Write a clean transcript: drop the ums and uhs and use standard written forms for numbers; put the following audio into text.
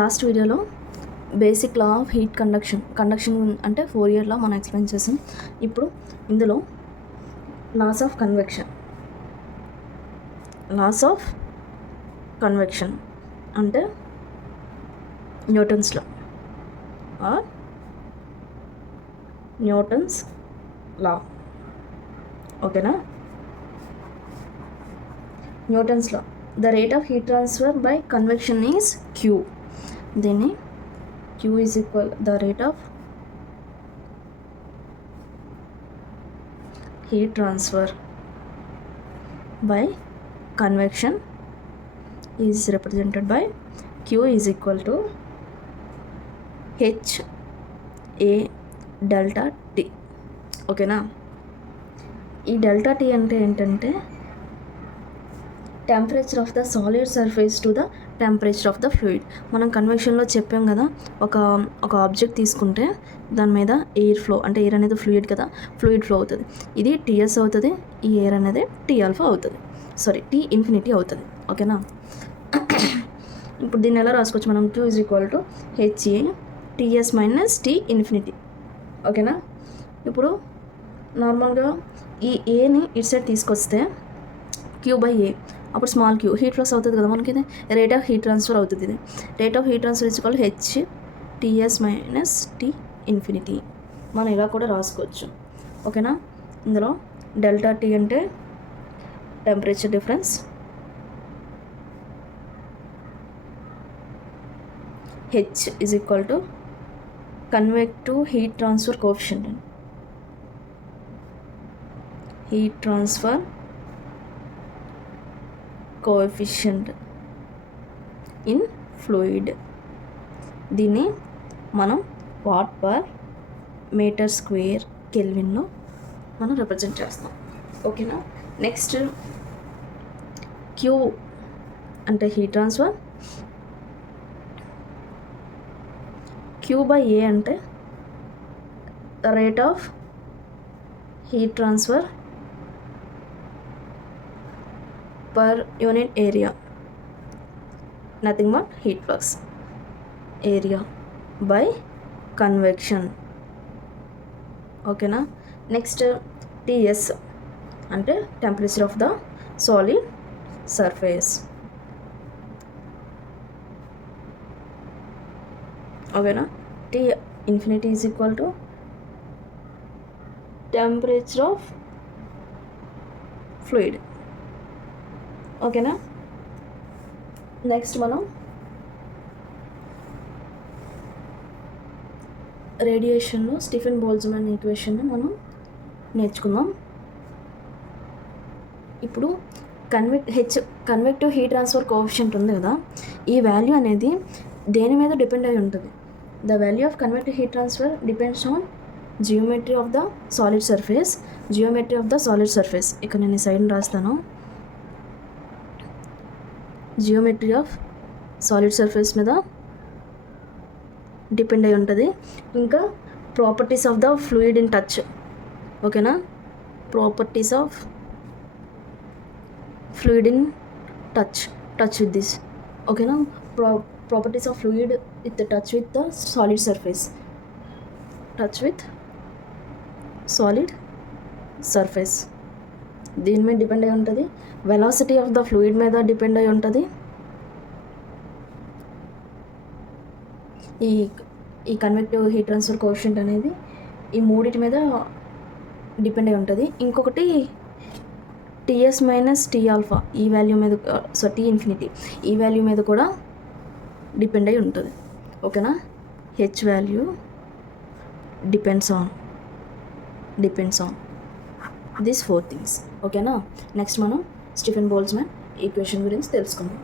Last వీడియోలో basic law of heat conduction అంటే 4 ఇయర్ లా మనం ఎక్స్ప్లెయిన్ చేసాం. ఇప్పుడు ఇందులో లాస్ ఆఫ్ కన్వెక్షన్ అంటే న్యూటన్స్ లా ఓకేనా. Newton's law the rate of heat transfer by convection is Q. దీన్ని Q is equal the rate of heat transfer by convection is represented by Q is equal to H A delta T. ఓకేనా. ఈ delta T అంటే ఏంటంటే temperature of the solid surface to the temperature of the fluid. మనం కన్వెక్షన్లో చెప్పాం కదా, ఒక object తీసుకుంటే దాని మీద ఎయిర్ ఫ్లో, అంటే ఎయిర్ అనేది ఫ్లూయిడ్ కదా, ఫ్లూయిడ్ ఫ్లో అవుతుంది. ఇది టీఎస్ అవుతుంది, ఈ ఎయిర్ అనేది టీ ఆల్ఫా అవుతుంది, టీ ఇన్ఫినిటీ అవుతుంది. ఓకేనా. ఇప్పుడు దీన్ని ఎలా రాసుకోవచ్చు మనం? Q is equal to HA TS minus T infinity. ఓకేనా. ఇప్పుడు నార్మల్గా ఈ ఏని ఇటు సైడ్ తీసుకొస్తే Q బై ఏ, అప్పుడు స్మాల్ క్యూ హీట్ ఫ్లక్స్ అవుతుంది కదా మనకి. ఇది రేట్ ఆఫ్ హీట్ ట్రాన్స్ఫర్ అవుతుంది. ఇది rate of heat transfer is equal H TS minus tea infinity. మనం ఇలా కూడా రాసుకోవచ్చు. ఓకేనా. ఇందులో డెల్టా టీ అంటే temperature difference, H is equal to convective heat transfer coefficient, heat transfer coefficient in fluid. దీన్ని మనం వాట్ పర్ మీటర్ స్క్వేర్ కెల్విన్లో మనం రిప్రజెంట్ చేస్తాం. ఓకేనా. నెక్స్ట్ క్యూ అంటే హీట్ ట్రాన్స్ఫర్, క్యూ బై ఏ అంటే rate of heat transfer per unit area, nothing but heat flux area by convection. ఓకేనా. Next TS అంటే temperature of the solid surface. ఓకేనా. T infinity is equal to temperature of fluid. ఓకేనా. Next మనం రేడియేషన్లో Stephen Boltzmann ఈక్వేషన్ని మనం నేర్చుకుందాం. ఇప్పుడు convective heat transfer coefficient ఉంది కదా, ఈ వాల్యూ అనేది దేని మీద డిపెండ్ అయి ఉంటుంది? The value of convective heat transfer depends on geometry of the solid surface. ఇక్కడ నేను ఈ సైడ్ని రాస్తాను. జియోమెట్రీ ఆఫ్ సాలిడ్ సర్ఫేస్ మీద డిపెండ్ అయి ఉంటుంది. ఇంకా properties of the fluid in touch. ఓకేనా. Properties of fluid in touch with this. ఓకేనా. Properties of fluid with touch with the solid surface. దీని మీద డిపెండ్ అయి ఉంటుంది. వెలాసిటీ ఆఫ్ ద ఫ్లూయిడ్ మీద డిపెండ్ అయి ఉంటుంది. ఈ కన్వెక్టివ్ హీట్ ట్రాన్స్ఫర్ కోఎఫిషియంట్ అనేది ఈ మూడింటి మీద డిపెండ్ అయి ఉంటుంది. ఇంకొకటి టీఎస్ మైనస్ టీ ఆల్ఫా, ఈ వాల్యూ మీద, టీ ఇన్ఫినిటీ, ఈ వాల్యూ మీద కూడా డిపెండ్ అయి ఉంటుంది. ఓకేనా. H value depends on this 4 things. ఓకేనా. నెక్స్ట్ మనం స్టీఫెన్ బోల్ట్జ్మాన్ ఈక్వేషన్ గురించి తెలుసుకుందాం.